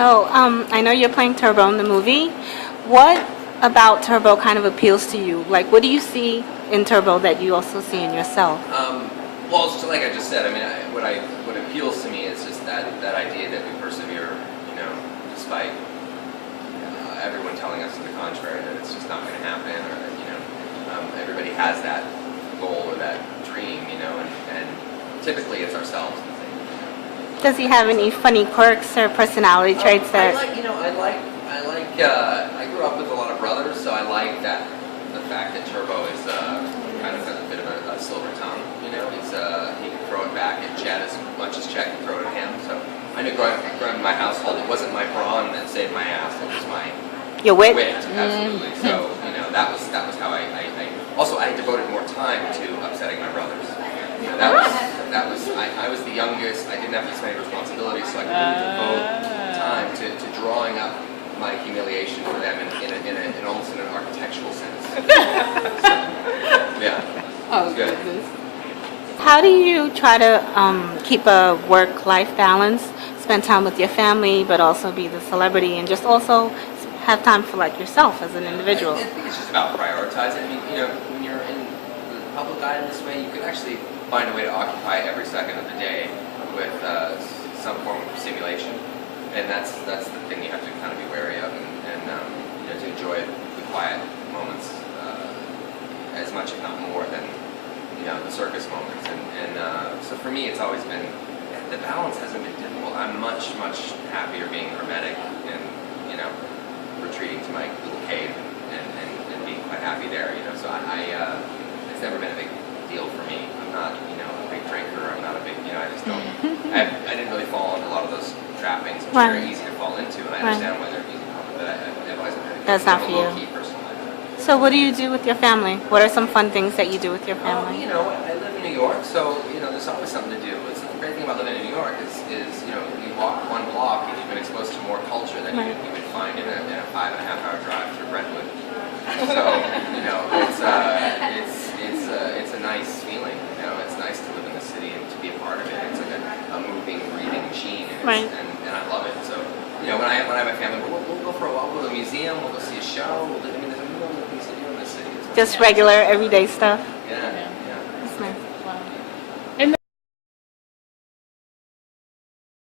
Oh, I know you're playing Turbo in the movie. What about Turbo kind of appeals to you? Like, what do you see in Turbo that you also see in yourself? Well, it's just like I just said. I mean, what appeals to me is just that idea that we persevere. Despite everyone telling us to the contrary, that it's just not going to happen, or that everybody has that goal or that dream. And typically it's ourselves. Does he have any funny quirks or personality traits that? I grew up with a lot of brothers, so I like the fact that Turbo is kind of has a bit of a silver tongue. He can throw it back at Chet as much as Chet can throw it at him. So I knew growing up in my household, it wasn't my brawn that saved my ass; it was my Your wit. Absolutely. So that was how I also I devoted more time to upsetting my brothers. I was the youngest. I didn't have as many responsibilities, so I could really devote time to drawing up my humiliation for them in almost in an architectural sense. So, yeah. Oh, good. How do you try to keep a work-life balance, spend time with your family, but also be the celebrity, and just also have time for like yourself as an individual? I think it's just about prioritizing. I mean, when you're in the public eye in this way, you can actually find a way to occupy every second of the day with some form of simulation, and that's the thing you have to kind of be wary of, and to enjoy the quiet moments as much, if not more, than the circus moments. And so for me, it's always been the balance hasn't been difficult. I'm much happier being hermetic and retreating to my little cave and being quite happy there. So it's never been a big deal for me. I'm not, a big drinker. I'm not a big, I just don't. I didn't really fall into a lot of those trappings, which are very easy to fall into, and I understand why they're easy to fall into, but I've always been That's not for you. low-key person. So what do you do with your family? What are some fun things that you do with your family? I live in New York, so there's always something to do. It's the great thing about living in New York is you walk one block and you've been exposed to more culture than you would find in a 5.5-hour drive through Brentwood. So it's a nice feeling. It's nice to live in the city and to be a part of it. It's like a moving, breathing machine, and I love it. So when I have my family, we'll go for a walk. We'll go to a museum. We'll go see a show. There's no nothing to do in the city. Just regular, everyday stuff?